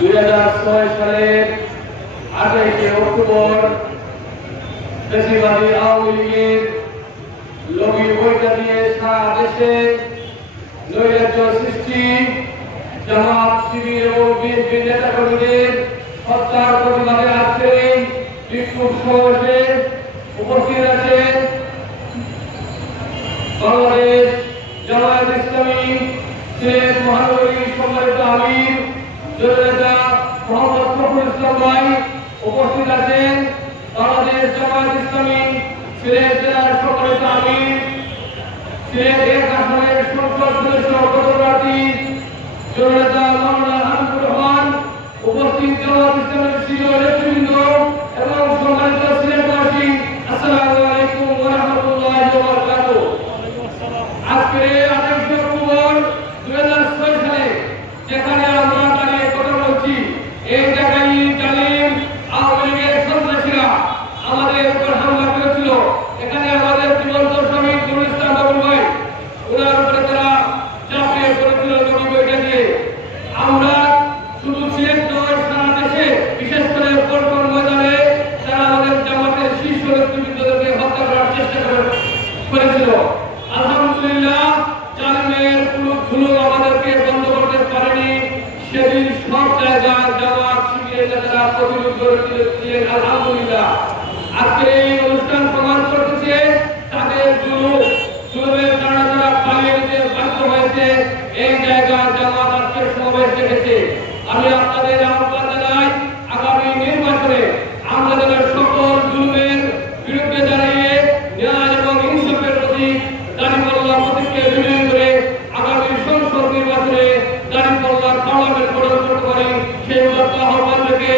2006 সালের 28 অক্টোবর ফ্যাসিবাদী আওয়ামী লীগের লগি বইটা দিয়ে সারা দেশে নৈরাজ্য সৃষ্টি, জামাত শিবির এবং বিএনপি নেতাকর্মীদের হত্যার প্রতিবাদে আজকে এই বিক্ষোভ সমাবেশে উপস্থিত আছেন বাংলাদেশ জামায়াত ইসলামী সিলেট মহানগরীর সম্মানিত আমির জননেতা মোহাম্মদ ফখরুল ইসলাম ভাই, উপস্থিত আছেন বাংলাদেশ জামায়াত ইসলামী সিলেট জেলার সম্মানিত আমির সিলেট 1 আসনের সংসদ সদস্য পদপ্রার্থী জননেতা মাওলানা হাবিবুর রহমান, উপস্থিত জামায়াত ইসলামের সিনিয়র নেতৃবৃন্দ এবং সম্মানিত সিলেটবাসী, আসসালামু আলাইকুম ওয়া রাহমাতুল্লাহি ওয়া বারাকাতুহু। আজকে 28 অক্টোবর 2006 সালে যেখানে আমরা দাঁড়িয়ে কথা বলছি, এই জায়গায় জালিম আওয়ামী লীগের সন্ত্রাসীরা আমাদের উপর হামলা করেছিল। এখানে আমাদের জীবন্ত স্বামী নুরুল ইসলাম বাবুল ভাই, ওনার উপরে তারা চাপিয়ে পড়েছিল লগি বইটা দিয়ে। আমরা শুধু সিলেট নয়, সারা দেশে বিশেষ করে পল্টন ময়দানে তারা আমাদের জামাতের শীর্ষ নেতৃবৃন্দদেরকে হত্যা করার চেষ্টা করেছিল। আলহামদুলিল্লাহ, জালিমের কোনো ধুলো আমাদেরকে বন্ধ করতে পারেনি। সেদিন সব জায়গায় জামাত শিবিরের নেতারা প্রতিরোধ করেছিলেন। আলহামদুলিল্লাহ, আজকে এই অনুষ্ঠান প্রমাণ করতেছে তাদের জুলুমের কারণে তারা পালিয়ে যেতে বাধ্য হয়েছে। এই জায়গায় জামাত আজকে সমাবেশ ডেকেছে। আমি আপনাদের আহ্বান জানাই, আগামী নির্বাচনে আমরা যেন সকল জুলুমের বিরুদ্ধে দাঁড়িয়ে ন্যায় এবং ইনসাফের প্রতি দাঁড়িপাল্লা প্রতীককে বিজয়ী করে আগামী সংসদ নির্বাচনে দাঁড়িপাল্লা পার্লামেন্ট গঠন করতে পারি, সেই আহ্বান রেখে